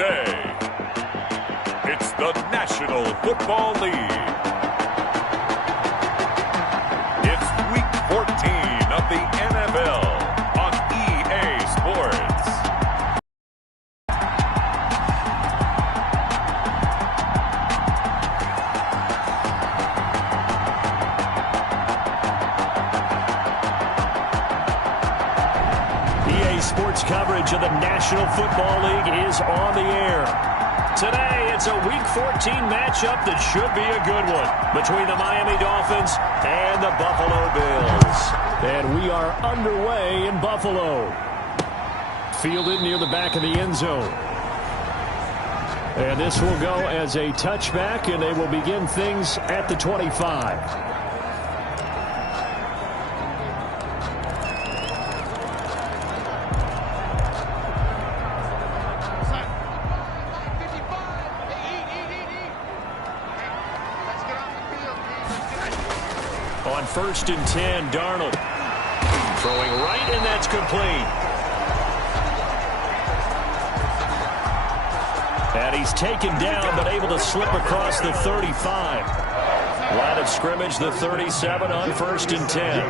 Today, it's the National Football League. It's Week 14 of the NFL on EA Sports. EA Sports coverage of the National Football League is on the air. Today, it's a Week 14 matchup that should be a good one between the Miami Dolphins and the Buffalo Bills. And we are underway in Buffalo. Fielded near the back of the end zone. And this will go as a touchback, and they will begin things at the 25. On 1st and 10, Darnold throwing right, and that's complete. And he's taken down, but able to slip across the 35. Line of scrimmage, the 37 on 1st and 10.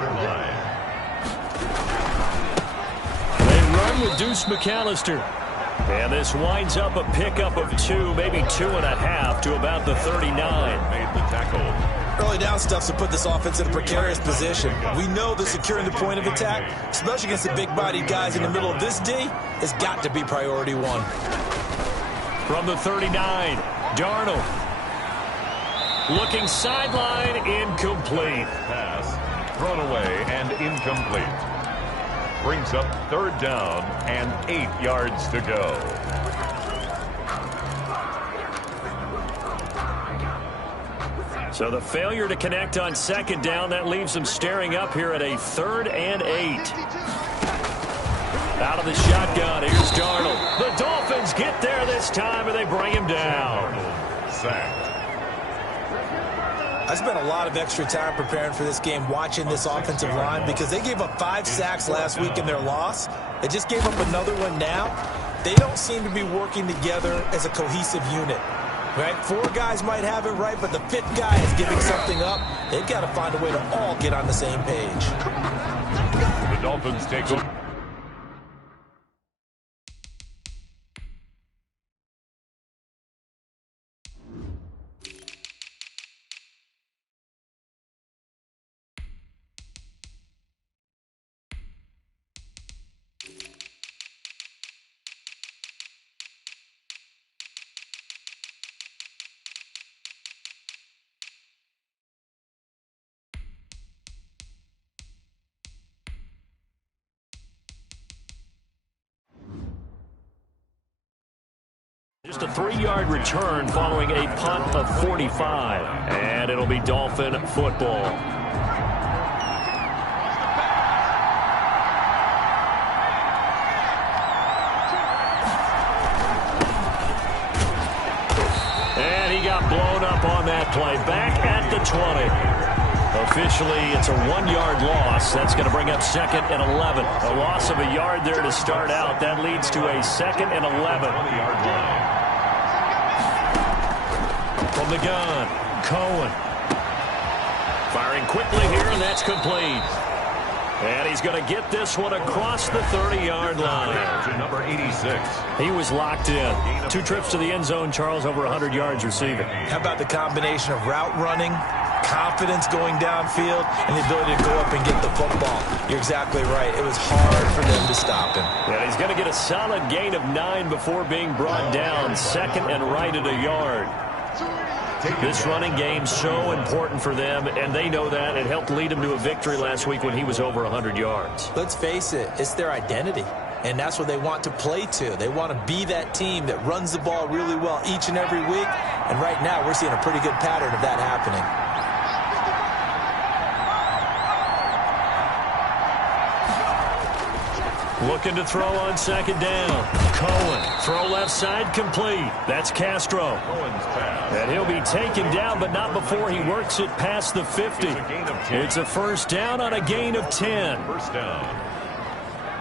They run with Deuce McAllister. And this winds up a pickup of 2, maybe 2.5 to about the 39. Made the tackle. Early down stuff to put this offense in a precarious position. We know that securing the point of attack, especially against the big-bodied guys in the middle of this D, has got to be priority one. From the 39, Darnold. Looking sideline, incomplete. Pass thrown away and incomplete. Brings up 3rd down and 8 yards to go. So the failure to connect on 2nd down, that leaves them staring up here at a 3rd and 8. Out of the shotgun, here's Darnold. The Dolphins get there this time, and they bring him down. Sacked. I spent a lot of extra time preparing for this game watching this offensive line because they gave up 5 sacks last week in their loss. They just gave up another one now. They don't seem to be working together as a cohesive unit. Right? 4 guys might have it right, but the 5th guy is giving something up. They've got to find a way to all get on the same page. The Dolphins take over. Just a 3-yard return following a punt of 45. And it'll be Dolphin football. And he got blown up on that play. Back at the 20. Officially, it's a 1-yard loss. That's going to bring up 2nd and 11. A loss of a yard there to start out. That leads to a 2nd and 11. From the gun, Cohen. Firing quickly here, and that's complete. And he's going to get this one across the 30-yard line. To number 86. He was locked in. 2 trips to the end zone, Charles, over 100 yards receiving. How about the combination of route running, confidence going downfield, and the ability to go up and get the football? You're exactly right. It was hard for them to stop him. Yeah, he's going to get a solid gain of 9 before being brought down. 2nd and right at a yard. This running game so important for them, and they know that. It helped lead them to a victory last week when he was over 100 yards. Let's face it, it's their identity, and that's what they want to play to. They want to be that team that runs the ball really well each and every week, and right now we're seeing a pretty good pattern of that happening. Looking to throw on 2nd down. Cohen, throw left side, complete. That's Castro. Cohen's pass. And he'll be taken down, but not before he works it past the 50. It's a 1st down on a gain of 10. 1st down.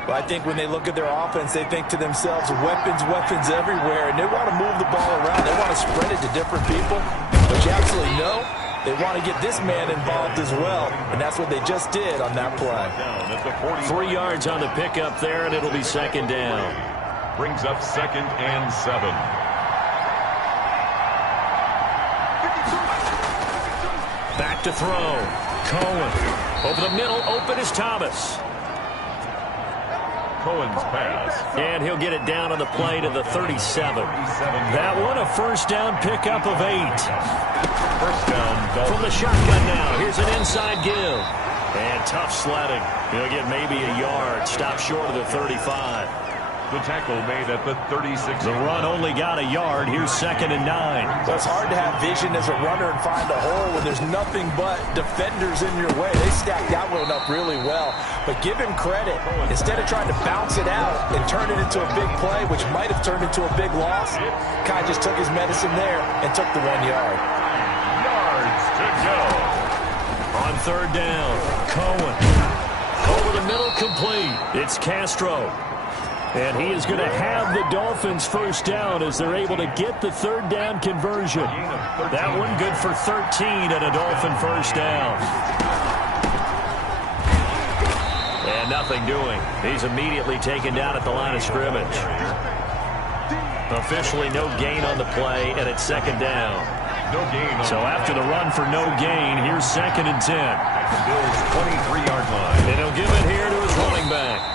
Well, I think when they look at their offense, they think to themselves, weapons, weapons everywhere, and they want to move the ball around. They want to spread it to different people. But you absolutely know they want to get this man involved as well, and that's what they just did on that play. 3 yards on the pickup there, and it'll be second down. Brings up 2nd and 7. Back to throw. Cohen. Over the middle, open is Thomas. Cohen's pass. And he'll get it down on the play to the 37. That one a first down pickup of 8. First down. From the shotgun now. Here's an inside give. And tough sledding. He'll get maybe a yard. Stop short of the 35. The tackle made at the 36. The run only got a yard. Here's 2nd and 9. So it's hard to have vision as a runner and find a hole when there's nothing but defenders in your way. They stacked that one up really well. But give him credit. Instead of trying to bounce it out and turn it into a big play, which might have turned into a big loss, Kai just took his medicine there and took the 1 yard. Yards to go. On 3rd down, Cohen. Over the middle, complete. It's Castro. And he is going to have the Dolphins first down as they're able to get the 3rd down conversion. That one good for 13 and a Dolphin first down. And nothing doing. He's immediately taken down at the line of scrimmage. Officially no gain on the play, and it's 2nd down. No gain. So after the run for no gain, here's 2nd and 10. The Bills' 23-yard line. And he'll give it here to his running back.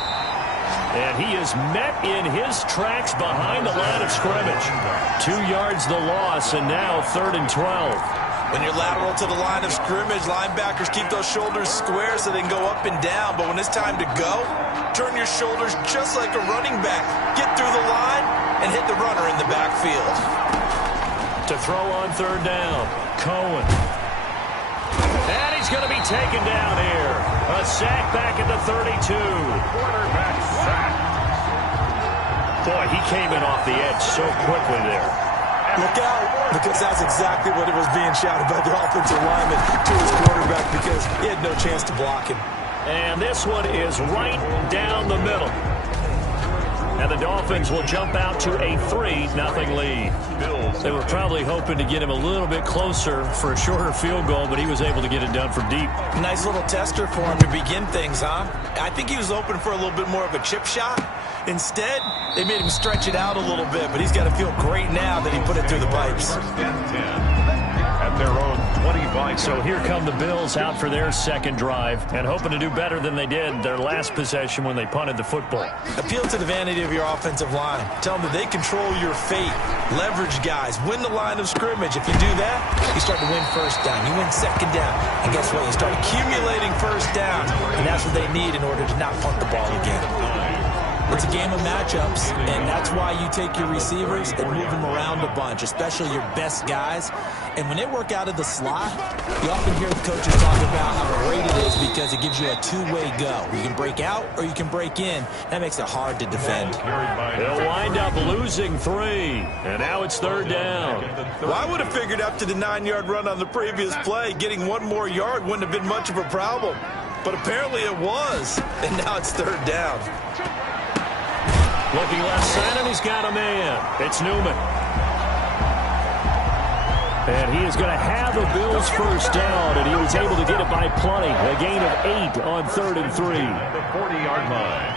And he is met in his tracks behind the line of scrimmage. 2 yards the loss, and now 3rd and 12. When you're lateral to the line of scrimmage, linebackers keep those shoulders square so they can go up and down. But when it's time to go, turn your shoulders just like a running back. Get through the line and hit the runner in the backfield. To throw on 3rd down, Cohen. And he's going to be taken down here. A sack back at the 32. Quarterback sack. Boy, he came in off the edge so quickly there. Look out, because that's exactly what it was being shouted by the offensive lineman to his quarterback because he had no chance to block him. And this one is right down the middle. And the Dolphins will jump out to a 3-0 lead. They were probably hoping to get him a little bit closer for a shorter field goal, but he was able to get it done from deep. Nice little tester for him to begin things, huh? I think he was open for a little bit more of a chip shot. Instead, they made him stretch it out a little bit, but he's got to feel great now that he put it through the pipes. First and 10 at their own 25. So here come the Bills out for their second drive and hoping to do better than they did their last possession when they punted the football. Appeal to the vanity of your offensive line. Tell them that they control your fate. Leverage guys. Win the line of scrimmage. If you do that, you start to win first down. You win second down. And guess what? You start accumulating first downs. And that's what they need in order to not punt the ball again. It's a game of matchups, and that's why you take your receivers and move them around a bunch, especially your best guys. And when they work out of the slot, you often hear the coaches talk about how great it is because it gives you a two-way go. You can break out or you can break in. That makes it hard to defend. They'll wind up losing 3, and now it's 3rd down. Well, I would have figured after the 9-yard run on the previous play, getting 1 more yard wouldn't have been much of a problem. But apparently it was, and now it's 3rd down. Looking left side, and he's got a man. It's Newman. And he is going to have the Bills first down, and he was able to get it by plenty. A gain of 8 on 3rd and 3. The 40-yard line.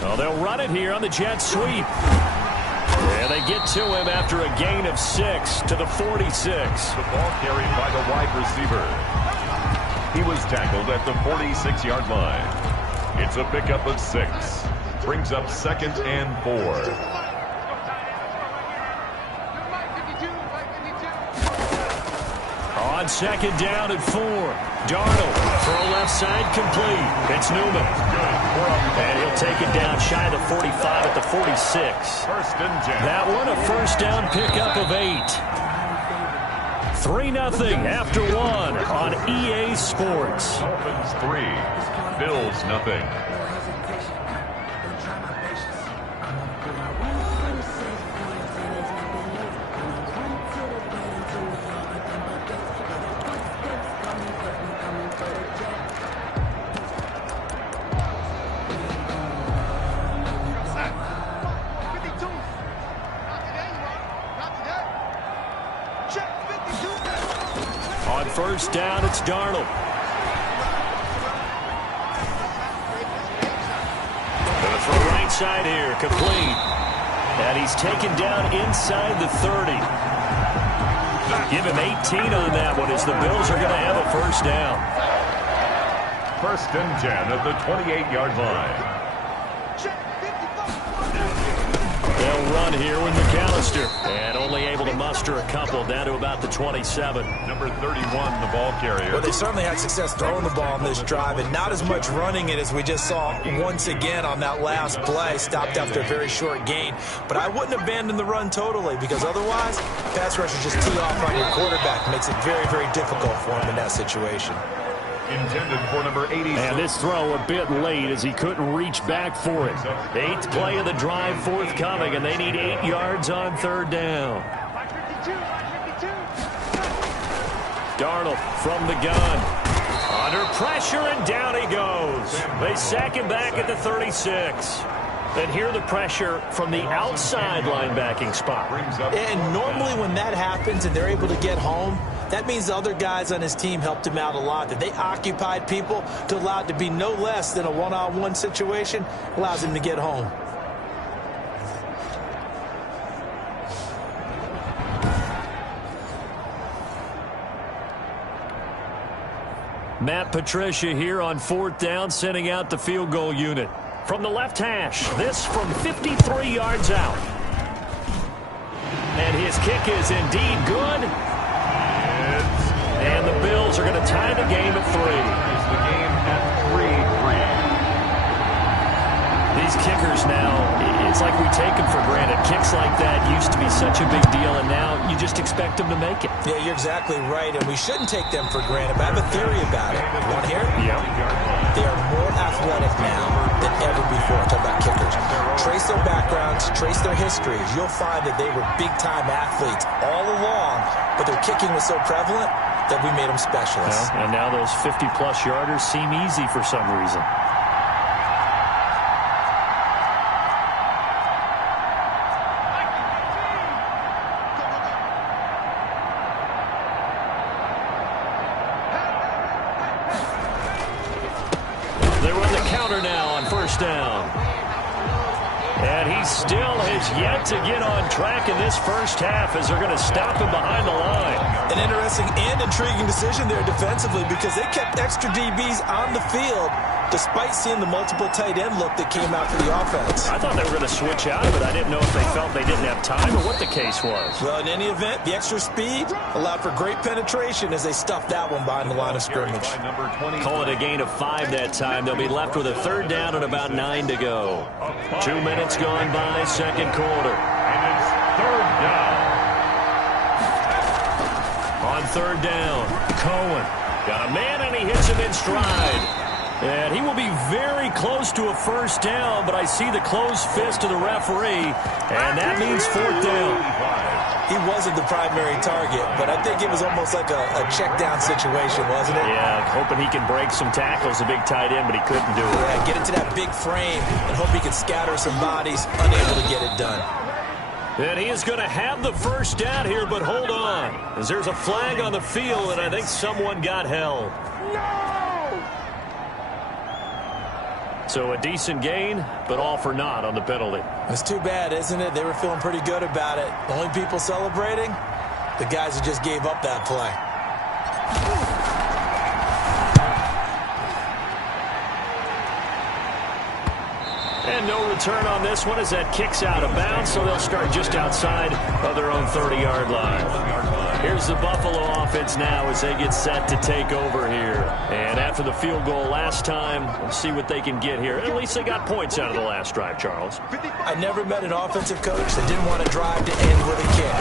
Well, they'll run it here on the jet sweep. And they get to him after a gain of 6 to the 46. The ball carried by the wide receiver. He was tackled at the 46-yard line. It's a pickup of 6. Brings up 2nd and 4. On 2nd down at 4. Darnold, throw left side, complete. It's Newman. And he'll take it down shy of the 45 at the 46. First and 10. That one a first down pickup of 8. 3-0 after 1 on EA Sports. Dolphins 3, Bills nothing. On first down, it's Darnold. Going to throw right side here, complete. And he's taken down inside the 30. Give him 18 on that one as the Bills are going to have a first down. First and 10 at the 28-yard line. They'll run here with McAllister. And only able to muster a couple down to about the 27. Number 31, the ball carrier. Well, they certainly had success throwing the ball on this drive, and not as much running it as we just saw once again on that last play. Stopped after a very short gain. But I wouldn't abandon the run totally, because otherwise, pass rushers just tee off on your quarterback. Makes it very, very difficult for him in that situation. Intended for number 80. And this throw a bit late as he couldn't reach back for it. 8th play of the drive forthcoming, and they need 8 yards on third down. Darnold from the gun. Under pressure, and down he goes. They sack him back at the 36. And here the pressure from the outside linebacking spot. And normally when that happens and they're able to get home, that means the other guys on his team helped him out a lot. That they occupied people to allow it to be no less than a one-on-one situation allows him to get home. Matt Patricia here on fourth down, sending out the field goal unit. From the left hash, this from 53 yards out. And his kick is indeed good. And the Bills are going to tie the game at 3. Ties the game at 3-3. These kickers now, it's like we take them for granted. Kicks like that used to be such a big deal, and now you just expect them to make it. Yeah, you're exactly right, and we shouldn't take them for granted, but I have a theory about it. You want to hear it? Yeah. They are more athletic now than ever before. I'm talking about kickers. Trace their backgrounds, trace their histories. You'll find that they were big-time athletes all along, but their kicking was so prevalent that we made them specialists. Well, and now those 50-plus yarders seem easy for some reason. They run the counter now on first down. And he still has yet to get on track in this first half as they're going to stop him behind the line. An interesting and intriguing decision there defensively because they kept extra DBs on the field despite seeing the multiple tight end look that came out for the offense. I thought they were going to switch out of it. I didn't know if they felt they didn't have time or what the case was. Well, in any event, the extra speed allowed for great penetration as they stuffed that one behind the line of scrimmage. Call it a gain of 5 that time. They'll be left with a third down and about 9 to go. 2 minutes gone by, second quarter. And it's third down. On third down, Cohen got a man and he hits him in stride. And he will be very close to a first down, but I see the closed fist of the referee, and that means fourth down. He wasn't the primary target, but I think it was almost like a check down situation, wasn't it? Yeah, hoping he can break some tackles, a big tight end, but he couldn't do it. Yeah, get into that big frame and hope he can scatter some bodies, unable to get it done. And he is going to have the first down here, but hold on, as there's a flag on the field, and I think someone got held. So a decent gain, but all for naught on the penalty. It's too bad, isn't it? They were feeling pretty good about it. The only people celebrating, the guys who just gave up that play. And no return on this one as that kicks out of bounds, so they'll start just outside of their own 30-yard line. Here's the Buffalo offense now as they get set to take over here. And after the field goal last time, we'll see what they can get here. At least they got points out of the last drive, Charles. I never met an offensive coach that didn't want to drive to end with a kick.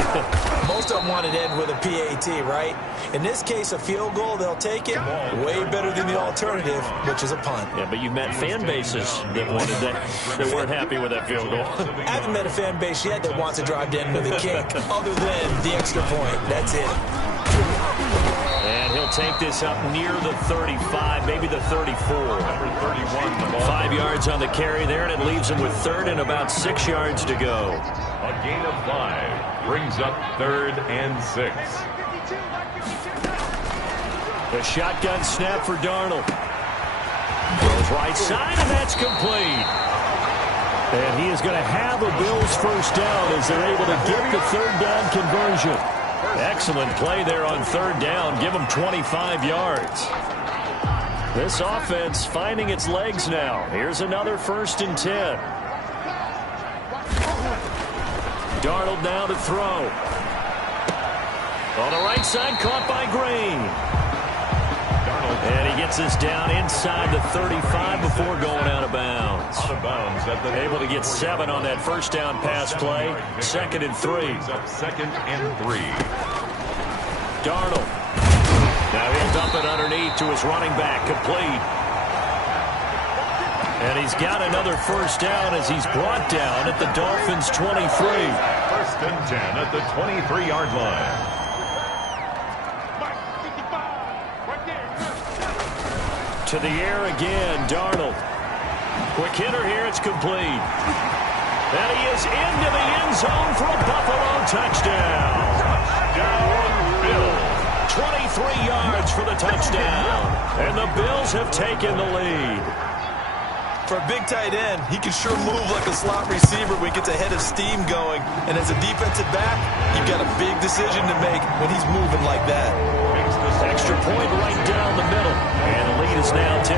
Most of them wanted to end with a PAT, right? In this case, a field goal, they'll take it. Way better than the alternative, which is a punt. Yeah, but you've met fan bases that wanted that weren't happy with that field goal. I haven't met a fan base yet that wants to drive to end with a kick, other than the extra point. That's it. And he'll take this up near the 35, maybe the 34. Number 31, the ball. 5 yards on the carry there, and it leaves him with third and about 6 yards to go. A gain of 5 brings up third and 6. The shotgun snap for Darnold. Goes right side, and that's complete. And he is going to have a Bills first down as they're able to get the third down conversion. Excellent play there on third down. Give them 25 yards. This offense finding its legs now. Here's another 1st and 10. Darnold now to throw. On the right side, caught by Green. And he gets us down inside the 35 before going out of bounds. Able to get 7 on that first down pass play. 2nd and 3. 2nd and 3. Darnold. Now he'll dump it underneath to his running back. Complete. And he's got another first down as he's brought down at the Dolphins' 23. 1st and 10 at the 23-yard line. To the air again, Darnold. Quick hitter here, it's complete. And he is into the end zone for a Buffalo touchdown. Touchdown, Bills. 23 yards for the touchdown. And the Bills have taken the lead. For a big tight end, he can sure move like a slot receiver when he gets a head of steam going. And as a defensive back, you've got a big decision to make when he's moving like that. Extra point right down the middle. And the lead is now 10-3.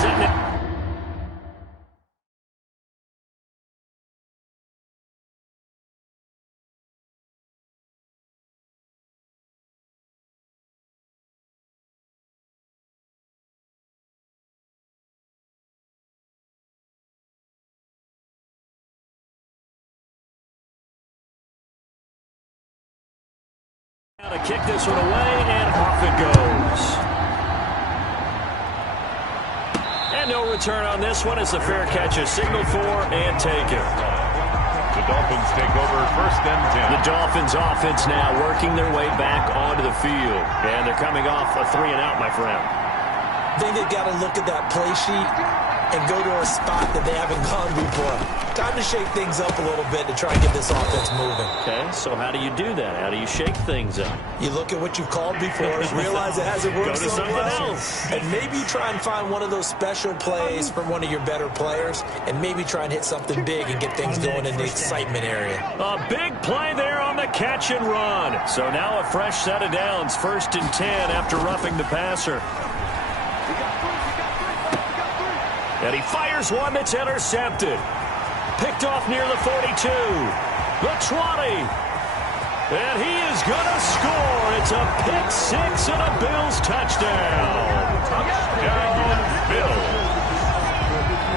Setting it. To kick this one away, and off it goes. And no return on this one as the fair catch is signaled for and taken. The Dolphins take over 1st and 10. The Dolphins offense now working their way back onto the field. And they're coming off a 3-and-out, my friend. I think they've got to look at that play sheet and go to a spot that they haven't gone before. Time to shake things up a little bit to try and get this offense moving. Okay, so how do you do that? How do you shake things up? You look at what you've called before, realize it hasn't worked Go to so something well, else. and maybe try and find one of those special plays from one of your better players, and maybe try and hit something big and get things going in the excitement area. A big play there on the catch and run. So now a fresh set of downs, 1st and 10 after roughing the passer. And he fires one that's intercepted. Picked off near the 42. The 20. And he is going to score. It's a pick 6 and a Bills touchdown. Touchdown, Bills.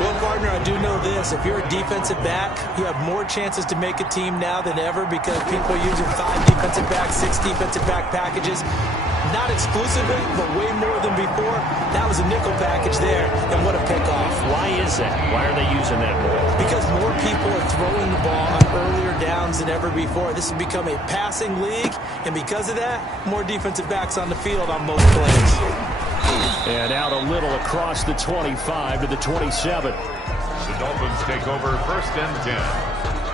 Well, partner, I do know this. If you're a defensive back, you have more chances to make a team now than ever because people are using 5 defensive backs, 6 defensive back packages. Not exclusively, but way more than before. That was a nickel package there, and what a pickoff. Why is that? Why are they using that more? Because more people are throwing the ball on earlier downs than ever before. This has become a passing league, and because of that, more defensive backs on the field on most plays. And out a little across the 25 to the 27. The Dolphins take over 1st and 10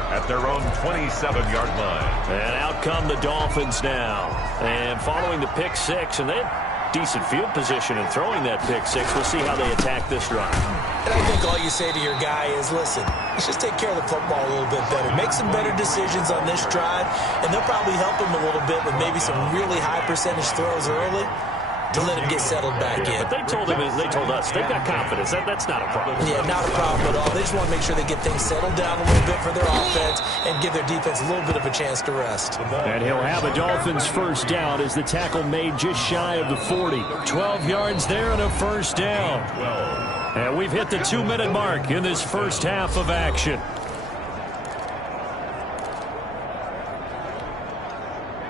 at their own 27-yard line. And out come the Dolphins now. And following the pick 6, and they had decent field position in throwing that pick 6. We'll see how they attack this drive. And I think all you say to your guy is, listen, let's just take care of the football a little bit better. Make some better decisions on this drive, and they'll probably help him a little bit with maybe some really high percentage throws early to let him get settled back in. But they told us they've got confidence. That's not a problem. Yeah, not a problem at all. They just want to make sure they get things settled down a little bit for their offense and give their defense a little bit of a chance to rest. And he'll have a Dolphins first down as the tackle made just shy of the 40. 12 yards there and a first down. And we've hit the 2-minute mark in this first half of action.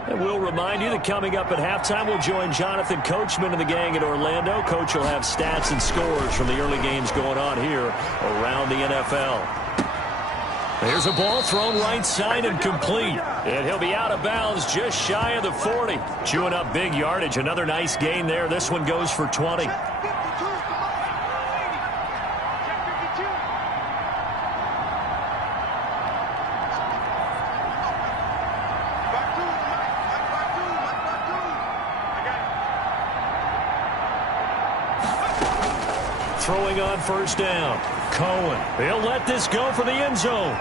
And we'll remind you that coming up at halftime, we'll join Jonathan Coachman and the gang in Orlando. Coach will have stats and scores from the early games going on here around the NFL. There's a ball thrown right side and complete. And he'll be out of bounds just shy of the 40. Chewing up big yardage. Another nice gain there. This one goes for 20. throwing on first down. Cohen, he'll let this go for the end zone.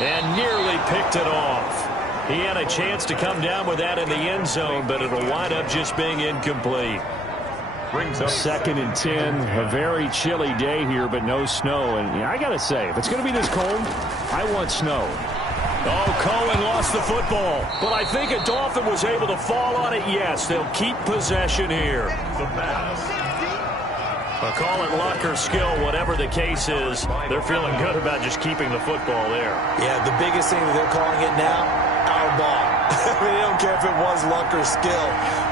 And nearly picked it off. He had a chance to come down with that in the end zone, but it'll wind up just being incomplete. Brings up 2nd and 10. A very chilly day here, but no snow. And I got to say, if it's going to be this cold, I want snow. Oh, Cohen lost the football. But I think a Dolphin was able to fall on it. Yes, they'll keep possession here. the pass. Call it luck or skill, whatever the case is. They're feeling good about just keeping the football there. Yeah, the biggest thing that they're calling it now, our ball. They don't care if it was luck or skill.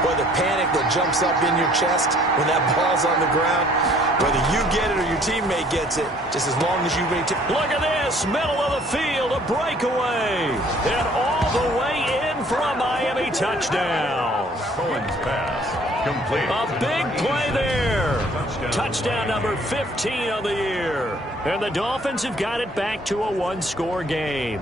Boy, the panic that jumps up in your chest when that ball's on the ground, whether you get it or your teammate gets it, just as long as you maintain. Look at this, middle of the field, a breakaway. And all the way in for a Miami touchdown. Cohen's pass complete. A big play there. Touchdown number 15 of the year. And the Dolphins have got it back to a one-score game.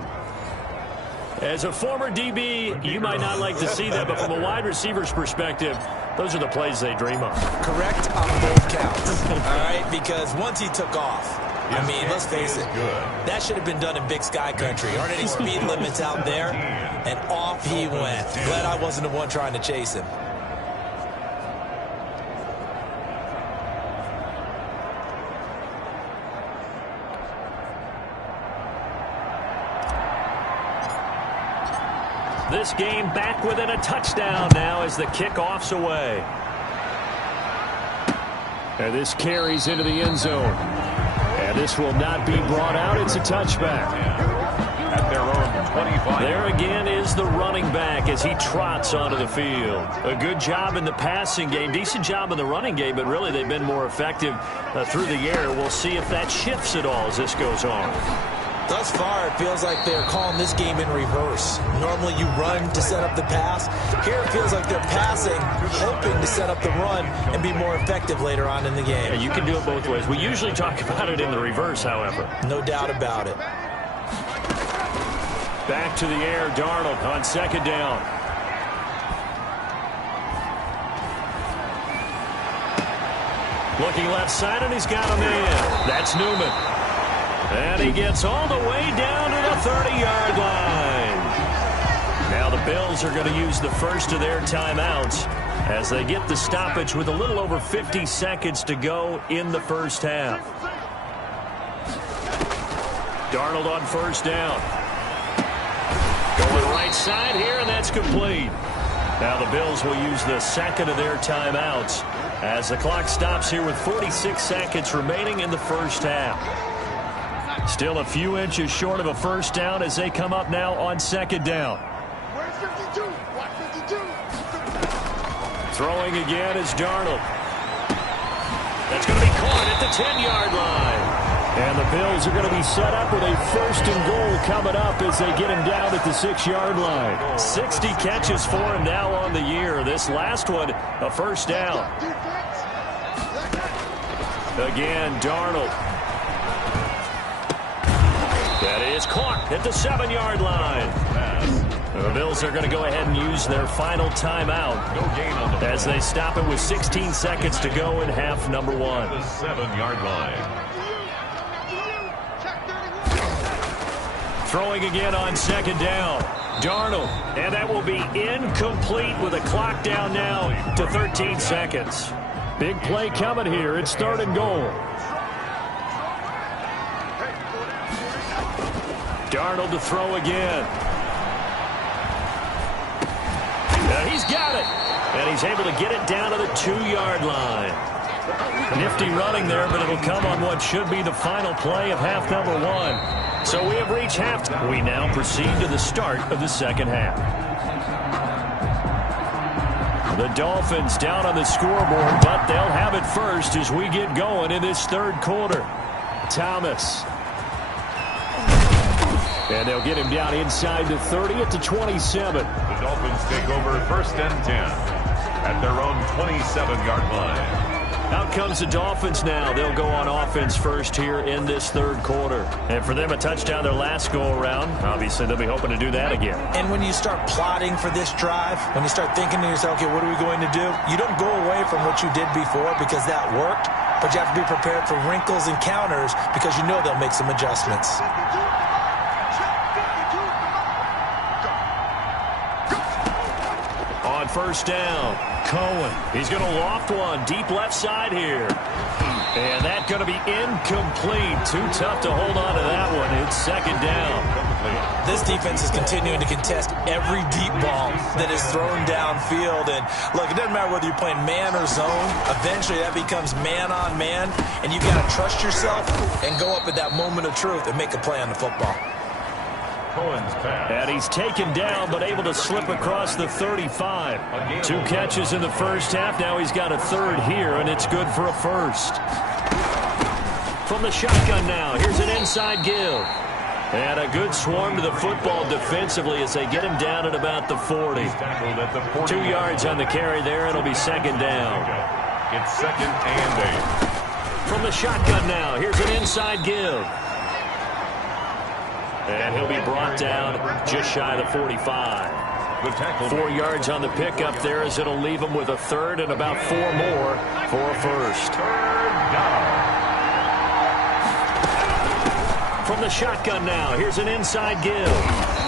As a former DB, you might not like to see that, but from a wide receiver's perspective, those are the plays they dream of. Correct on both counts. All right, because once he took off, I mean, let's face it, that should have been done in Big Sky Country. Aren't any speed limits out there? And off he went. Glad I wasn't the one trying to chase him. This game back within a touchdown now as the kickoff's away. And this carries into the end zone. And this will not be brought out. It's a touchback. At their own 25. There again is the running back as he trots onto the field. A good job in the passing game, decent job in the running game, but really they've been more effective through the air. We'll see if that shifts at all as this goes on. Thus far, it feels like they're calling this game in reverse. Normally you run to set up the pass. Here it feels like they're passing, hoping to set up the run and be more effective later on in the game. Yeah, you can do it both ways. We usually talk about it in the reverse, however. No doubt about it. Back to the air, Darnold on second down. Looking left side, and he's got a man. That's Newman. And he gets all the way down to the 30-yard line. Now the Bills are going to use the first of their timeouts as they get the stoppage with a little over 50 seconds to go in the first half. Darnold on first down. Going right side here, and that's complete. Now the Bills will use the second of their timeouts as the clock stops here with 46 seconds remaining in the first half. Still a few inches short of a first down as they come up now on second down. Throwing again is Darnold. That's going to be caught at the 10-yard line. And the Bills are going to be set up with a first and goal coming up as they get him down at the 6-yard line. 60 catches for him now on the year. This last one, a first down. Again, Darnold. That is caught at the 7-yard line. The Bills are going to go ahead and use their final timeout as they stop it with 16 seconds to go in half number one. The 7-yard line. Throwing again on second down. Darnold. And that will be incomplete with a clock down now to 13 seconds. Big play coming here. It's third and goal. Darnold to throw again. He's got it. And he's able to get it down to the 2-yard line. Nifty running there, but it'll come on what should be the final play of half number one. So we have reached halftime. We now proceed to the start of the second half. The Dolphins down on the scoreboard, but they'll have it first as we get going in this third quarter. Thomas. And they'll get him down inside the 30 at the 27. The Dolphins take over first and 10 at their own 27-yard line. Out comes the Dolphins now. They'll go on offense first here in this third quarter. And for them, a touchdown their last go-around. Obviously, they'll be hoping to do that again. And when you start plotting for this drive, when you start thinking to yourself, okay, what are we going to do? You don't go away from what you did before because that worked. but you have to be prepared for wrinkles and counters because you know they'll make some adjustments. On first down, Cohen. He's going to loft one deep left side here. And that's going to be incomplete. Too tough to hold on to that one. It's second down. This defense is continuing to contest every deep ball that is thrown downfield. And, look, it doesn't matter whether you're playing man or zone. Eventually, that becomes man on man. And you've got to trust yourself and go up at that moment of truth and make a play on the football. And he's taken down, but able to slip across the 35. 2 catches in the first half. Now he's got a third here, and it's good for a first. From the shotgun now, here's an inside give. And a good swarm to the football defensively as they get him down at about the 40. 2 yards on the carry there. It'll be second down. It's second and 8. From the shotgun now, here's an inside give. And he'll be brought down just shy of the 45. 4 yards on the pickup there as it'll leave him with a third and about 4 more for a first. From the shotgun now, here's an inside give.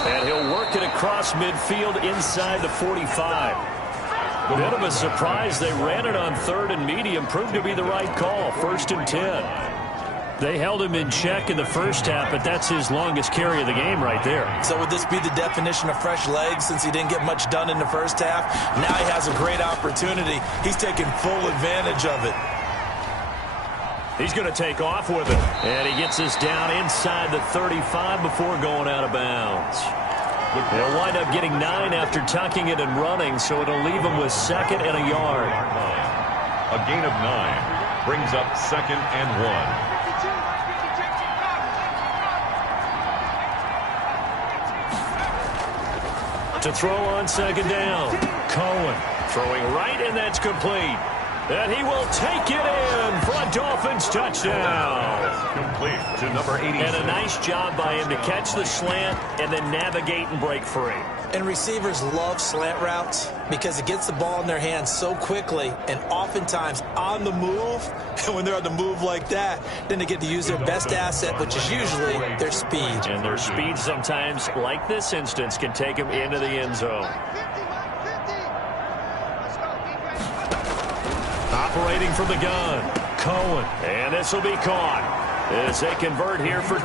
And he'll work it across midfield inside the 45. Bit of a surprise. They ran it on third and medium. Proved to be the right call. First and 10. They held him in check in the first half, but that's his longest carry of the game right there. So would this be the definition of fresh legs since he didn't get much done in the first half? Now he has a great opportunity. He's taking full advantage of it. He's going to take off with it. And he gets us down inside the 35 before going out of bounds. They'll wind up getting 9 after tucking it and running, so it'll leave him with second and a yard. A gain of 9 brings up second and 1. To throw on second down. Cohen throwing right, and that's complete. And he will take it in for a Dolphins touchdown. Complete to number 86. And a nice job by him to catch the slant and then navigate and break free. And receivers love slant routes because it gets the ball in their hands so quickly and oftentimes on the move. And when they're on the move like that, then they get to use their best asset, which is usually their speed. And their speed sometimes, like this instance, can take them into the end zone. Operating from the gun, Cohen. And this will be caught as they convert here for 2.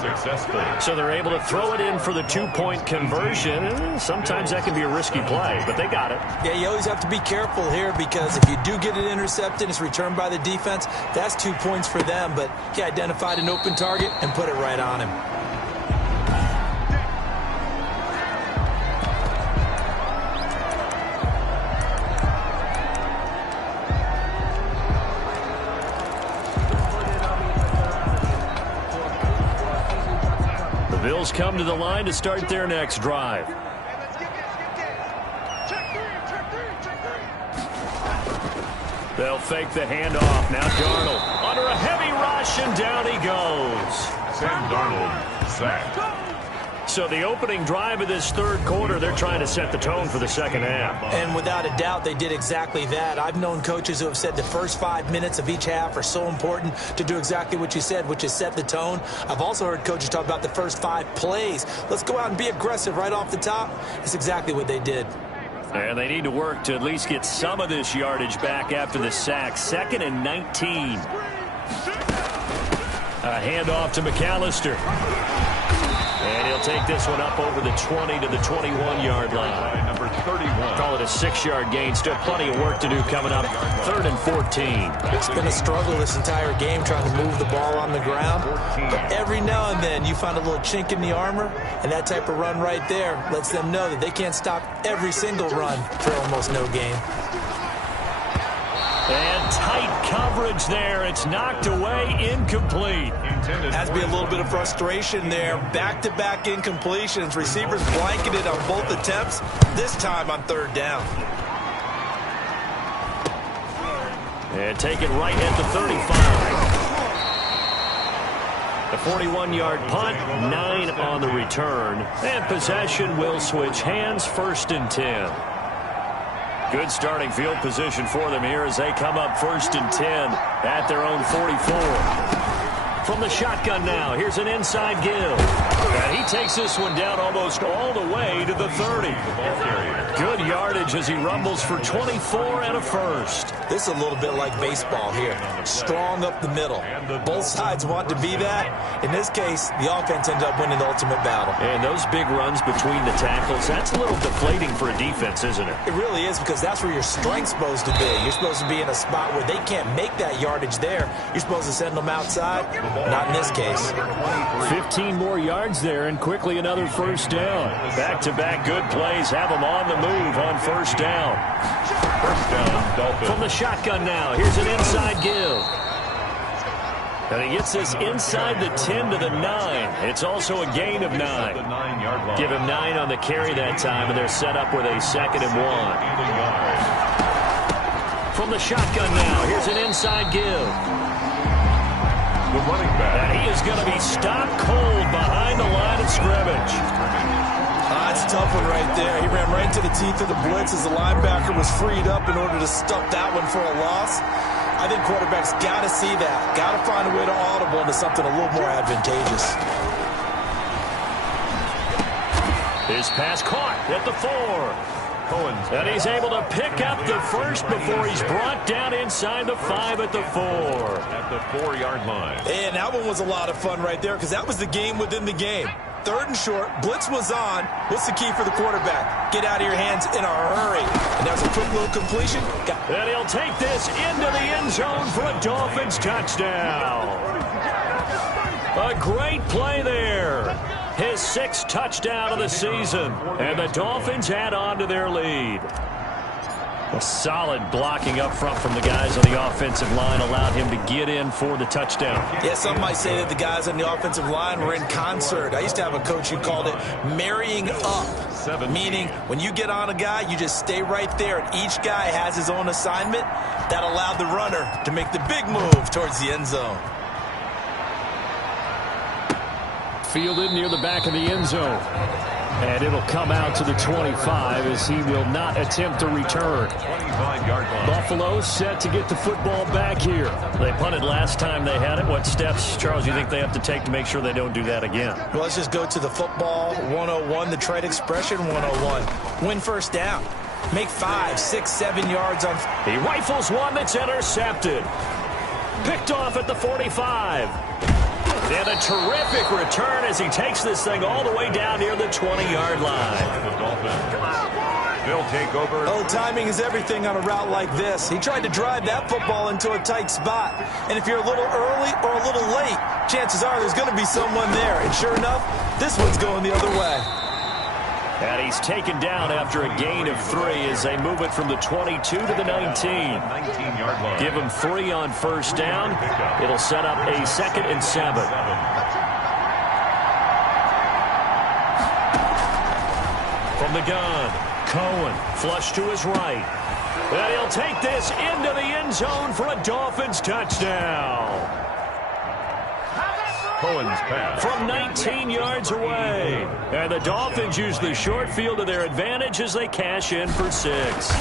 Successful. So they're able to throw it in for the 2-point conversion. Sometimes that can be a risky play, but they got it. Yeah, you always have to be careful here because if you do get it intercepted, it's returned by the defense, that's 2 points for them. But he identified an open target and put it right on him. Bills come to the line to start their next drive. They'll fake the handoff. Now Darnold under a heavy rush, and down he goes. Sam Darnold sacked. So the opening drive of this third quarter, they're trying to set the tone for the second half. And without a doubt, they did exactly that. I've known coaches who have said the first 5 minutes of each half are so important to do exactly what you said, which is set the tone. I've also heard coaches talk about the first 5 plays. Let's go out and be aggressive right off the top. That's exactly what they did. And they need to work to at least get some of this yardage back after the sack. Second and 19. A handoff to McAllister. And he'll take this one up over the 20 to the 21-yard line. Number 31. Call it a 6-yard gain. Still plenty of work to do coming up. 3rd and 14. It's been a struggle this entire game trying to move the ball on the ground. But every now and then you find a little chink in the armor, and that type of run right there lets them know that they can't stop every single run for almost no gain. And tight coverage there. It's knocked away, incomplete. Has to be a little bit of frustration there. Back-to-back incompletions. Receivers blanketed on both attempts, this time on 3rd down. And take it right at the 35. The 41-yard punt, 9 on the return. And possession will switch hands, 1st and 10. Good starting field position for them here as they come up 1st and 10 at their own 44. From the shotgun now, here's an inside give. And he takes this one down almost all the way to the 30. Good yardage as he rumbles for 24 and a first. This is a little bit like baseball here. Strong up the middle. Both sides want to be that. In this case, the offense ended up winning the ultimate battle. And those big runs between the tackles, that's a little deflating for a defense, isn't it? It really is, because that's where your strength's supposed to be. You're supposed to be in a spot where they can't make that yardage there. You're supposed to send them outside. Not in this case. 15 more yards there, and quickly another first down. Back-to-back good plays have them on the move on first down. First down, Dolphins. From the shotgun now, here's an inside give. And he gets this inside the 10 to the 9. It's also a gain of 9. Give him 9 on the carry that time, and they're set up with a 2nd and 1. From the shotgun now, here's an inside give. The running back. And he is going to be stopped cold behind the line of scrimmage. That's a tough one right there. He ran right into the teeth of the blitz as the linebacker was freed up in order to stuff that one for a loss. I think quarterbacks got to see that. Got to find a way to audible into something a little more advantageous. His pass caught at the 4. And he's able to pick up the first before he's brought down inside the 5 at the 4. At the 4-yard line. And that one was a lot of fun right there, because that was the game within the game. 3rd and short, blitz was on. What's the key for the quarterback? Get out of your hands in a hurry. And there's a quick little completion. And he'll take this into the end zone for a Dolphins touchdown. A great play there. His 6th touchdown of the season. And the Dolphins add on to their lead. A solid blocking up front from the guys on the offensive line allowed him to get in for the touchdown. Yeah, some might say that the guys on the offensive line were in concert. I used to have a coach who called it marrying up, meaning when you get on a guy, you just stay right there, and each guy has his own assignment. That allowed the runner to make the big move towards the end zone. Fielded near the back of the end zone. And it'll come out to the 25 as he will not attempt to return. 25-yard line. Buffalo set to get the football back here. They punted last time they had it. What steps, Charles, you think they have to take to make sure they don't do that again? Well, let's just go to the football 101, the trade expression 101. Win first down. Make 5, 6, 7 yards on. He rifles one that's intercepted. Picked off at the 45. And a terrific return as he takes this thing all the way down near the 20-yard line. The Dolphins. They'll take over. Oh, timing is everything on a route like this. He tried to drive that football into a tight spot. And if you're a little early or a little late, chances are there's going to be someone there. And sure enough, this one's going the other way. And he's taken down after a gain of 3 as they move it from the 22 to the 19. 19-yard line. Give him 3 on first down. It'll set up a 2nd and 7. From the gun, Cohen flush to his right. And he'll take this into the end zone for a Dolphins touchdown. Cohen's pass. From 19 yards away. And the Dolphins use the short field to their advantage as they cash in for 6.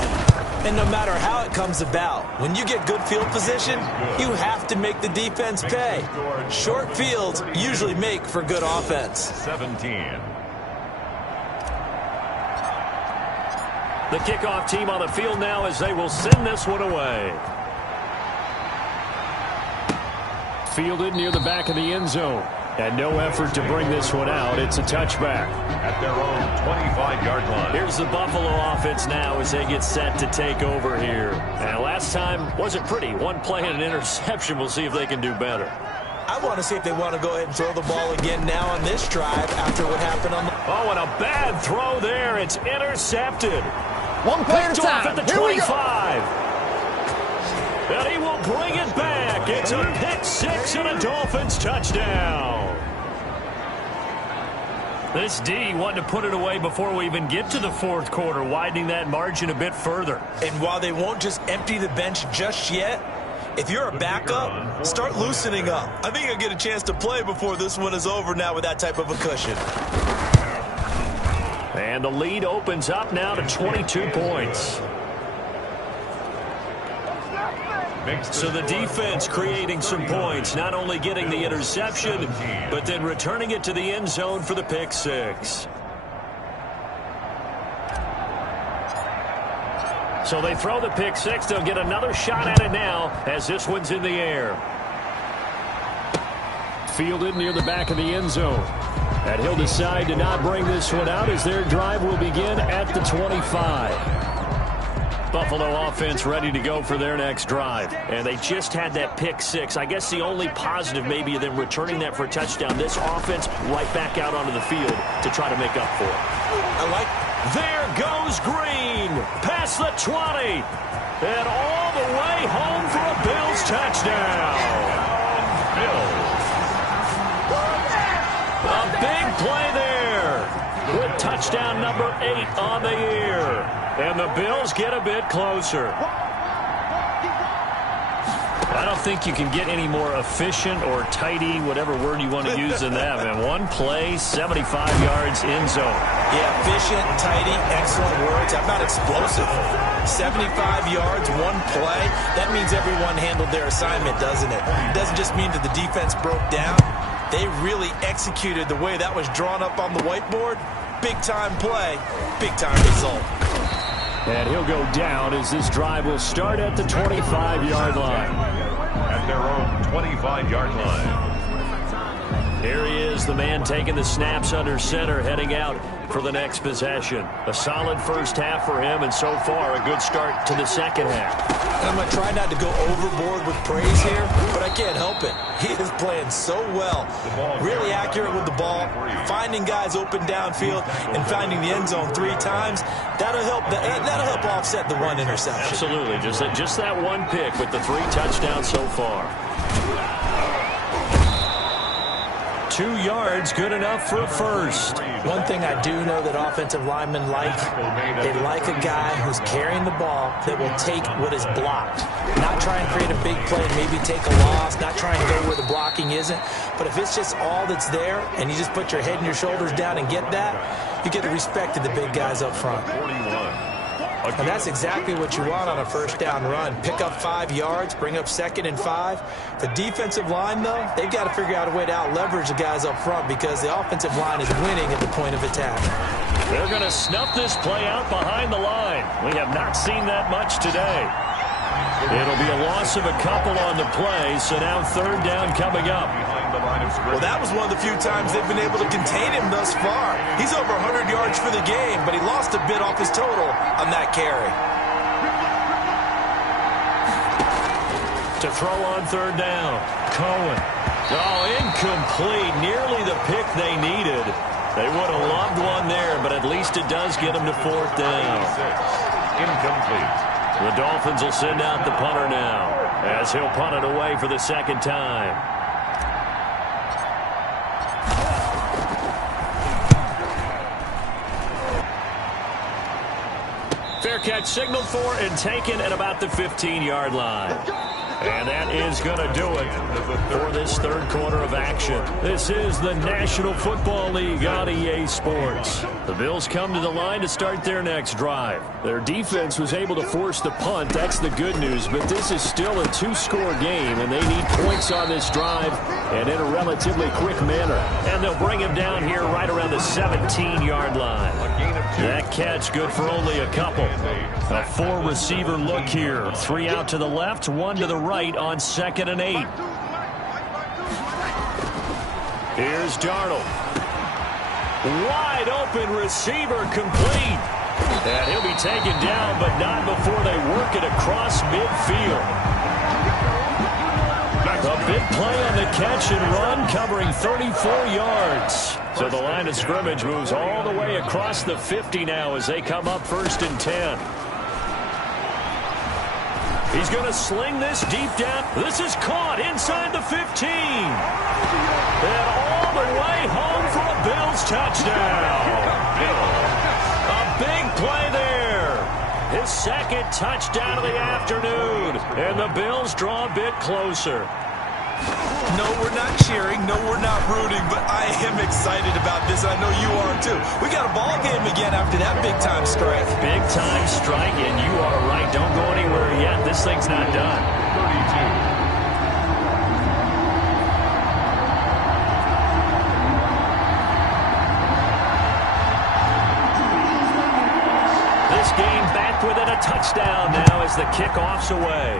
And no matter how it comes about, when you get good field position, you have to make the defense pay. Short fields usually make for good offense. 17. The kickoff team on the field now as they will send this one away. Fielded near the back of the end zone. And no effort to bring this one out. It's a touchback. At their own 25-yard line. Here's the Buffalo offense now as they get set to take over here. And last time wasn't pretty. One play and an interception. We'll see if they can do better. I want to see if they want to go ahead and throw the ball again now on this drive after what happened on the... Oh, and a bad throw there. It's intercepted. One play at a Picked off time. at the 25. And he will bring it back. It's a pick 6 and a Dolphins touchdown. This D wanted to put it away before we even get to the 4th quarter, widening that margin a bit further. And while they won't just empty the bench just yet, if you're a backup, start loosening up. I think you'll get a chance to play before this one is over now with that type of a cushion. And the lead opens up now to 22 points. So the defense creating some points, not only getting the interception, but then returning it to the end zone for the pick six. So they throw the pick six. They'll get another shot at it now as this one's in the air. Fielded near the back of the end zone. And he'll decide to not bring this one out as their drive will begin at the 25. Buffalo offense ready to go for their next drive. And they just had that pick six. I guess the only positive maybe of them returning that for a touchdown. This offense right back out onto the field to try to make up for it. There goes Green. Past the 20. And all the way home for a Bills touchdown. Bills. A big play there with touchdown number 8 on the year. And the Bills get a bit closer. I don't think you can get any more efficient or tidy, whatever word you want to use than that, man. One play, 75 yards in zone. Yeah, efficient, tidy, excellent words. How about explosive? 75 yards, one play. That means everyone handled their assignment, doesn't it? It doesn't just mean that the defense broke down. They really executed the way that was drawn up on the whiteboard. Big-time play, big-time result. And he'll go down as this drive will start at the 25-yard line. At their own 25-yard line. Here he is, the man taking the snaps under center, heading out for the next possession. A solid first half for him, and so far a good start to the second half. And I'm going to try not to go overboard with praise here, but I can't help it. He is playing so well. Really accurate with the ball, finding guys open downfield, and finding the end zone 3 times. That'll help offset the one interception. Absolutely. Just that one pick with the 3 touchdowns so far. 2 yards, good enough for a first. One thing I do know that offensive linemen like, they like a guy who's carrying the ball that will take what is blocked. Not try and create a big play and maybe take a loss, not try and go where the blocking isn't. But if it's just all that's there and you just put your head and your shoulders down and get that, you get the respect of the big guys up front. And that's exactly what you want on a first down run. Pick up 5 yards, bring up 2nd and 5. The defensive line, though, they've got to figure out a way to out-leverage the guys up front because the offensive line is winning at the point of attack. They're going to snuff this play out behind the line. We have not seen that much today. It'll be a loss of a couple on the play, so now 3rd down coming up. Well, that was one of the few times they've been able to contain him thus far. He's over 100 yards for the game, but he lost a bit off his total on that carry. To throw on 3rd down, Cohen. Oh, incomplete. Nearly the pick they needed. They would have loved one there, but at least it does get them to 4th down. Incomplete. The Dolphins will send out the punter now as he'll punt it away for the 2nd time. Fair catch signaled for and taken at about the 15-yard line. And that is going to do it for this 3rd quarter of action. This is the National Football League on EA Sports. The Bills come to the line to start their next drive. Their defense was able to force the punt. That's the good news. But this is still a 2-score game, and they need points on this drive and in a relatively quick manner. And they'll bring him down here right around the 17-yard line. That catch good for only a couple. A 4-receiver look here. 3 out to the left, 1 to the right on 2nd and 8. Here's Darnold. Wide open receiver complete. And he'll be taken down, but not before they work it across midfield. A big play on the catch and run, covering 34 yards. So the line of scrimmage moves all the way across the 50 now as they come up 1st and 10. He's going to sling this deep down. This is caught inside the 15. And all the way home for a Bills touchdown. A big play there. His 2nd touchdown of the afternoon. And the Bills draw a bit closer. No, we're not cheering. No, we're not rooting. But I am excited about this. I know you are, too. We got a ball game again after that big-time strike. Big-time strike, and you are right. Don't go anywhere yet. This thing's not done. this game back within a touchdown now as the kickoff's away.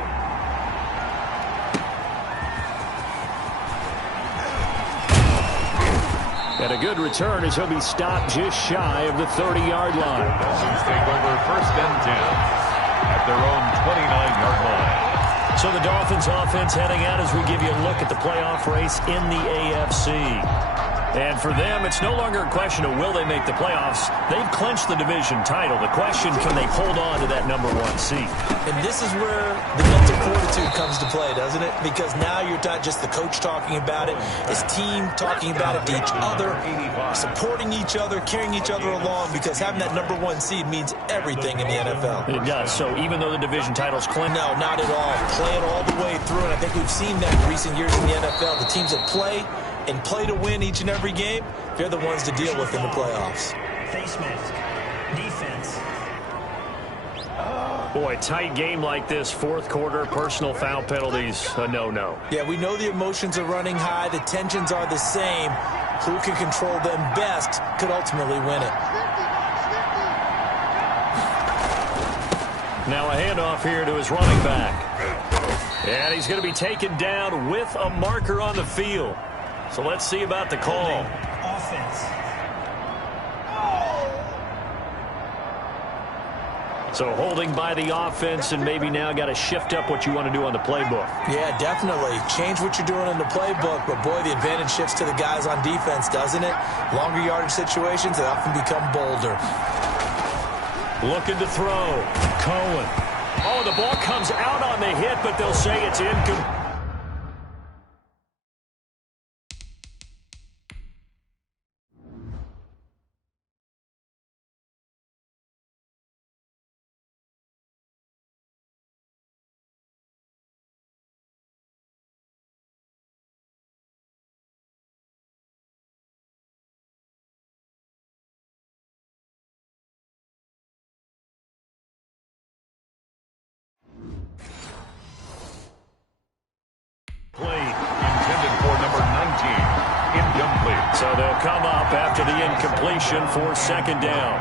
And a good return as he'll be stopped just shy of the 30-yard line. Dolphins take over 1st and 10 at their own 29-yard line. So the Dolphins offense heading out as we give you a look at the playoff race in the AFC. And for them, it's no longer a question of will they make the playoffs. They've clinched the division title. The question, can they hold on to that number 1 seed? And this is where the mental fortitude comes to play, doesn't it? Because now you're not just the coach talking about it, his team talking about it to each other, supporting each other, carrying each other along, because having that number 1 seed means everything in the NFL. It does. So even though the division title's clinched? No, not at all. Play it all the way through, and I think we've seen that in recent years in the NFL. The teams that play and play to win each and every game, they're the ones to deal with in the playoffs. Face mask. Defense. Boy, tight game like this, 4th quarter, personal foul penalties, a no-no. Yeah, we know the emotions are running high. The tensions are the same. Who can control them best could ultimately win it. Now a handoff here to his running back. And he's going to be taken down with a marker on the field. So let's see about the call. Offense. So holding by the offense, and maybe now got to shift up what you want to do on the playbook. Yeah, definitely. Change what you're doing in the playbook, but boy, the advantage shifts to the guys on defense, doesn't it? Longer yardage situations, they often become bolder. Looking to throw. Cohen. Oh, the ball comes out on the hit, but they'll say it's incomplete. Intended for number 19, incomplete. So they'll come up after the incompletion for 2nd down.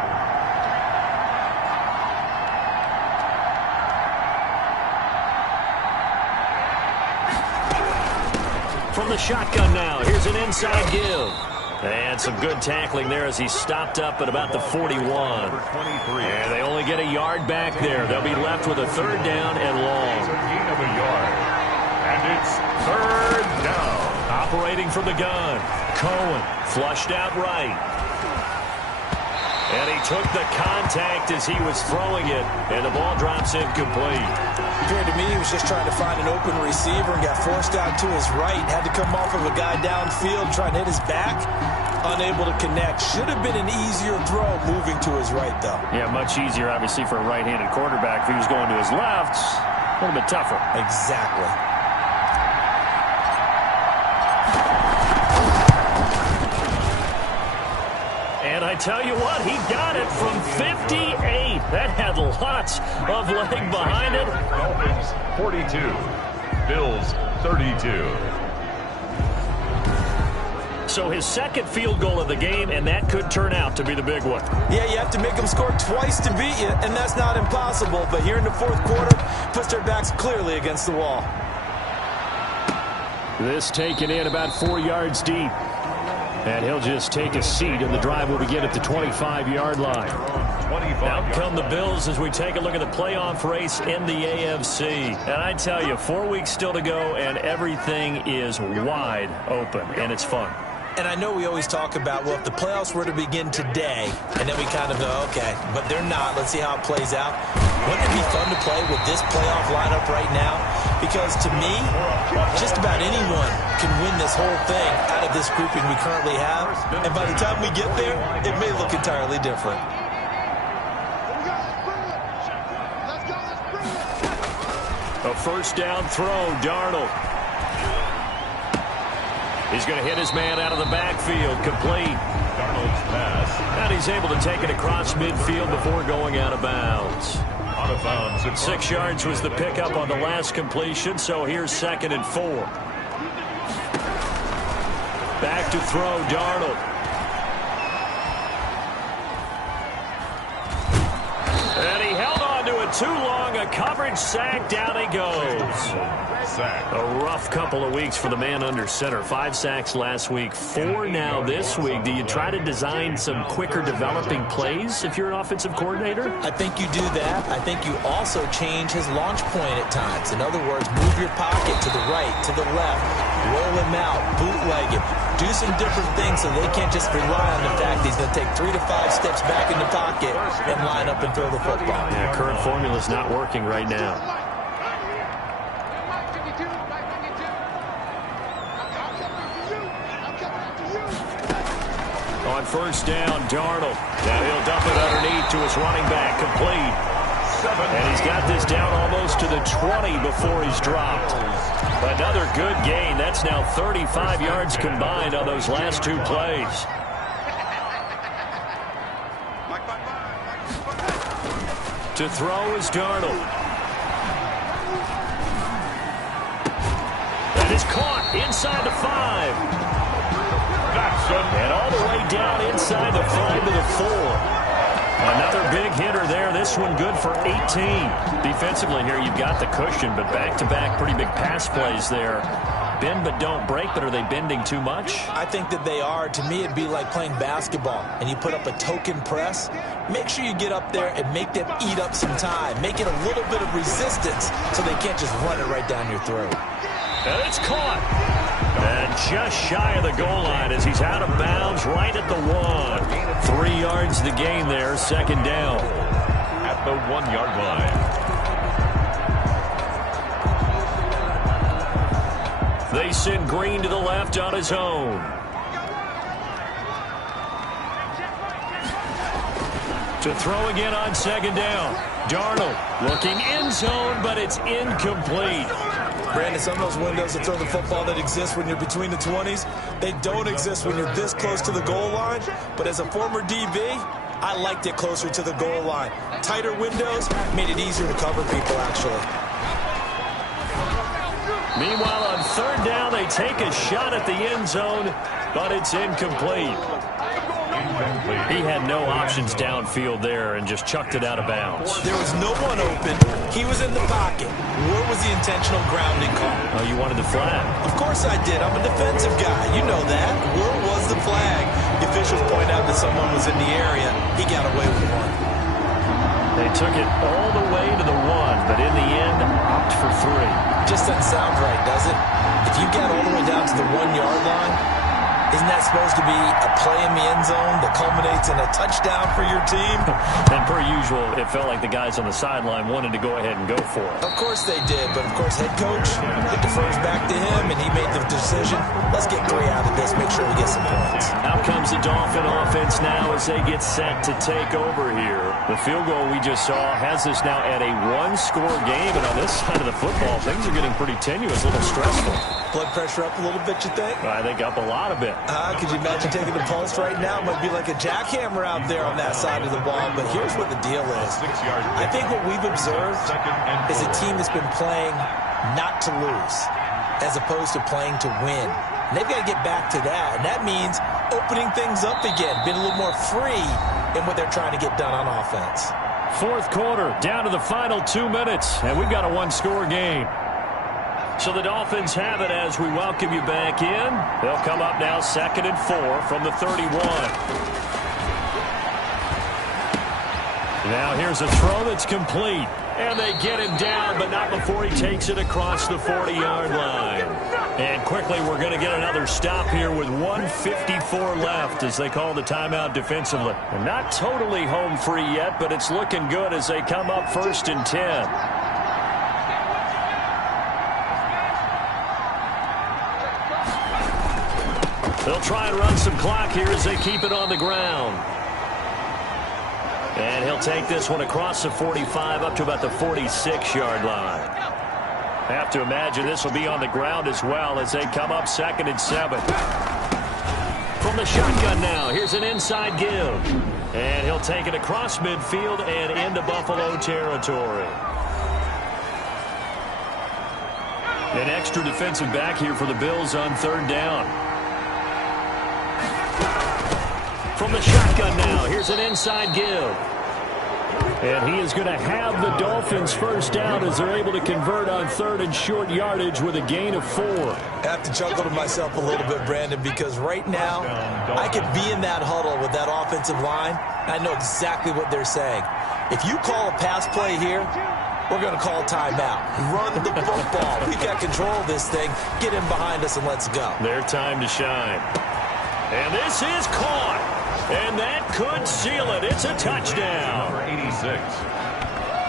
From the shotgun now, here's an inside give. And some good tackling there as he stopped up at about the 41. And they only get a yard back there. They'll be left with a 3rd down and long. It's a gain of a yard. And it's 3rd down. Operating from the gun. Cohen flushed out right. And he took the contact as he was throwing it. And the ball drops incomplete. Appeared to me he was just trying to find an open receiver and got forced out to his right. Had to come off of a guy downfield, trying to hit his back. Unable to connect. Should have been an easier throw moving to his right, though. Yeah, much easier, obviously, for a right-handed quarterback. If he was going to his left, a little bit tougher. Exactly. And I tell you what, he got it from 58. That had lots of leg behind it. Dolphins 42, Bills 32. So his 2nd field goal of the game, and that could turn out to be the big one. Yeah, you have to make them score twice to beat you, and that's not impossible. But here in the 4th quarter, puts their backs clearly against the wall. This taken in about 4 yards deep. And he'll just take a seat, and the drive will begin at the 25-yard line. Out come the Bills as we take a look at the playoff race in the AFC. And I tell you, 4 weeks still to go, and everything is wide open, and it's fun. And I know we always talk about, well, if the playoffs were to begin today, and then we kind of go, okay, but they're not. Let's see how it plays out. Wouldn't it be fun to play with this playoff lineup right now? Because to me, just about anyone can win this whole thing out of this grouping we currently have. And by the time we get there, it may look entirely different. A 1st down throw, Darnold. He's going to hit his man out of the backfield, complete. Darnold's pass. And he's able to take it across midfield before going out of bounds. Out of bounds. 6 yards was the pickup on the last completion, so here's 2nd and 4. Back to throw, Darnold. And coverage sack. Down he goes. Sack. A rough couple of weeks for the man under center. 5 sacks last week, 4 now this week. Do you try to design some quicker developing plays if you're an offensive coordinator? I think you do that. I think you also change his launch point at times. In other words, move your pocket to the right, to the left, roll him out, bootleg him. Do some different things so they can't just rely on the fact that he's going to take 3 to 5 steps back in the pocket and line up and throw the football. Yeah, current formula is not working right now. On first down, Darnold. Now he'll dump it underneath to his running back, complete. And he's got this down almost to the 20 before he's dropped. Another good gain. That's now 35 yards combined on those last 2 plays. To throw is Darnold. That is caught inside the 5. And all the way down inside the 5 to the 4. Another big hitter there. This one good for 18. Defensively here, you've got the cushion, but back-to-back pretty big pass plays there. Bend but don't break, but are they bending too much? I think that they are. To me, it'd be like playing basketball, and you put up a token press. Make sure you get up there and make them eat up some time. Make it a little bit of resistance so they can't just run it right down your throat. And it's caught. And just shy of the goal line as he's out of bounds right at the 1. 3 yards the gain there, second down. At the 1-yard line. They send Green to the left on his own. To throw again on second down. Darnold looking end zone, but it's incomplete. Brandon, some of those windows to throw the football that exist when you're between the 20s, they don't exist when you're this close to the goal line. But as a former DB, I liked it closer to the goal line. Tighter windows made it easier to cover people, actually. Meanwhile, on third down, they take a shot at the end zone, but it's incomplete. He had no options downfield there and just chucked it out of bounds. There was no one open. He was in the pocket. Where was the intentional grounding call? Oh, you wanted the flag? Of course I did. I'm a defensive guy. You know that. Where was the flag? The officials point out that someone was in the area. He got away with one. They took it all the way to the 1, but in the end, opt for 3. Just doesn't sound right, does it? If you get all the way down to the 1-yard line, isn't that supposed to be a play in the end zone that culminates in a touchdown for your team? And per usual, it felt like the guys on the sideline wanted to go ahead and go for it. Of course they did, but of course head coach, it defers back to him, and he made the decision. Let's get 3 out of this, make sure we get some points. Out comes the Dolphin offense now as they get set to take over here. The field goal we just saw has us now at a 1-score game, and on this side of the football, things are getting pretty tenuous, a little stressful. Blood pressure up a little bit, you think? I think up a lot of it. Could you imagine taking the pulse right now? It might be like a jackhammer out there on that side of the ball, but here's what the deal is. I think what we've observed is a team that's been playing not to lose as opposed to playing to win. And they've got to get back to that, and that means opening things up again, being a little more free in what they're trying to get done on offense. Fourth quarter, down to the final 2 minutes, and we've got a 1-score game. So the Dolphins have it as we welcome you back in. They'll come up now 2nd and 4 from the 31. Now here's a throw that's complete. And they get him down, but not before he takes it across the 40-yard line. And quickly, we're going to get another stop here with 1:54 left as they call the timeout defensively. And not totally home free yet, but it's looking good as they come up 1st and 10. They'll try and run some clock here as they keep it on the ground. And he'll take this one across the 45 up to about the 46-yard line. I have to imagine this will be on the ground as well as they come up 2nd and 7. From the shotgun now, here's an inside give. And he'll take it across midfield and into Buffalo territory. An extra defensive back here for the Bills on 3rd down. From the shotgun now, here's an inside give. And he is going to have the Dolphins first down as they're able to convert on 3rd and short yardage with a gain of 4. I have to chuckle to myself a little bit, Brandon, because right now I could be in that huddle with that offensive line. I know exactly what they're saying. If you call a pass play here, we're going to call a timeout. Run the football. We've got control of this thing. Get in behind us and let's go. Their time to shine. And this is caught. And that could seal it. It's a touchdown. Number 86.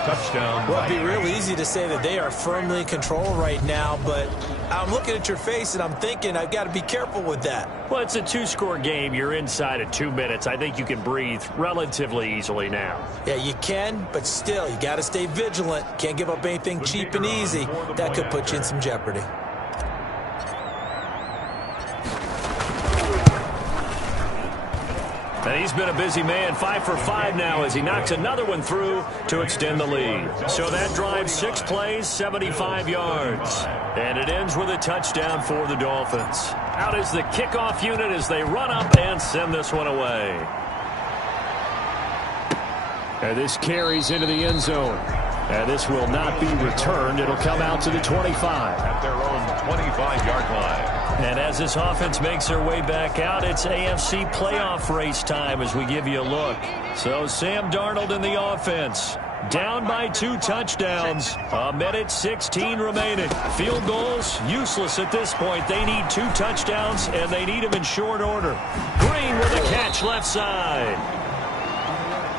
Touchdown. Well, it'd be real easy to say that they are firmly in control right now, but I'm looking at your face and I'm thinking I've got to be careful with that. Well, it's a 2-score game. You're inside of 2 minutes. I think you can breathe relatively easily now. Yeah, you can, but still, you got to stay vigilant. Can't give up anything cheap and easy. That could put you in some jeopardy. And he's been a busy man, 5 for 5 now as he knocks another one through to extend the lead. So that drive, 6 plays, 75 yards. And it ends with a touchdown for the Dolphins. Out is the kickoff unit as they run up and send this one away. And this carries into the end zone. And this will not be returned. It'll come out to the 25. At their own 25-yard line. And as this offense makes their way back out, it's AFC playoff race time as we give you a look. So Sam Darnold in the offense. Down by 2 touchdowns. 1:16 remaining. Field goals, useless at this point. They need 2 touchdowns, and they need them in short order. Green with a catch left side.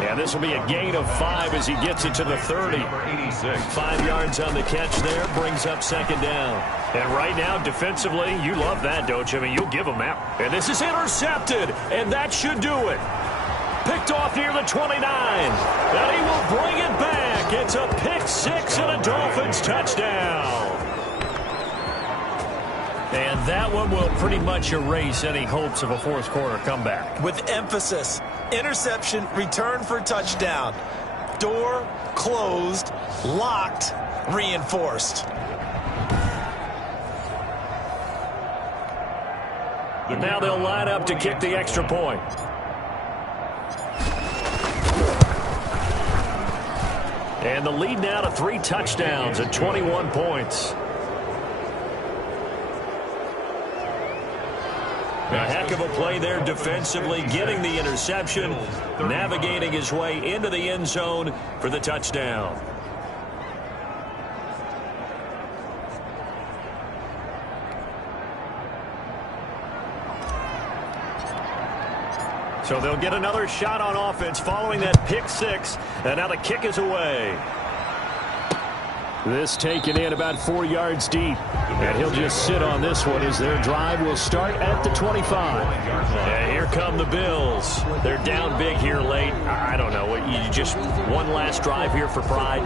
Yeah, this will be a gain of 5 as he gets it to the 30. Number 86. 5 yards on the catch there, brings up 2nd down. And right now, defensively, you love that, don't you? I mean, you'll give them that. And this is intercepted, and that should do it. Picked off near the 29. And he will bring it back. It's a pick 6 and a Dolphins touchdown. And that one will pretty much erase any hopes of a 4th quarter comeback. With emphasis, interception, return for touchdown. Door closed, locked, reinforced. Now they'll line up to kick the extra point. And the lead now to 3 touchdowns and 21 points. A heck of a play there defensively, getting the interception, navigating his way into the end zone for the touchdown. So they'll get another shot on offense following that pick 6, and now the kick is away. This taken in about 4 yards deep. And he'll just sit on this one as their drive will start at the 25. And here come the Bills. They're down big here late. I don't know. You just one last drive here for pride?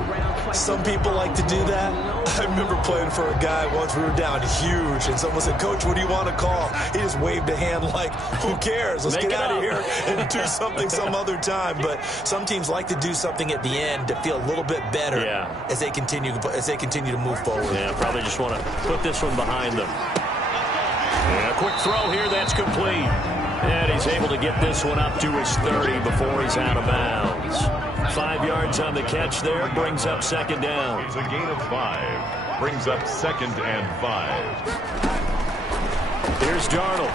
Some people like to do that. I remember playing for a guy once. We were down huge, and someone said, "Coach, what do you want to call?" He just waved a hand like, who cares? Let's get out of here and do something some other time. But some teams like to do something at the end to feel a little bit better as they continue to move forward. Yeah, probably just want to put this one behind them. And a quick throw here that's complete. And he's able to get this one up to his 30 before he's out of bounds. 5 yards on the catch there, brings up 2nd down. It's a gain of 5. Brings up 2nd and 5. Here's Darnold.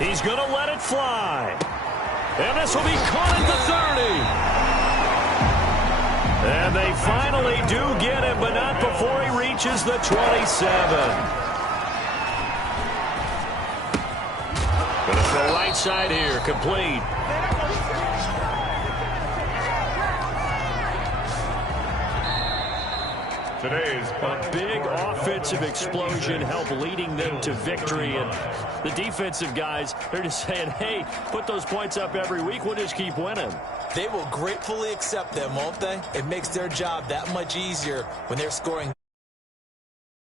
He's going to let it fly. And this will be caught at the 30. And they finally do get him, but not before he reaches the 27. Going to throw right side here, complete. Today's A big offensive explosion helped leading them to victory. And the defensive guys, they're just saying, hey, put those points up every week. We'll just keep winning. They will gratefully accept them, won't they? It makes their job that much easier when they're scoring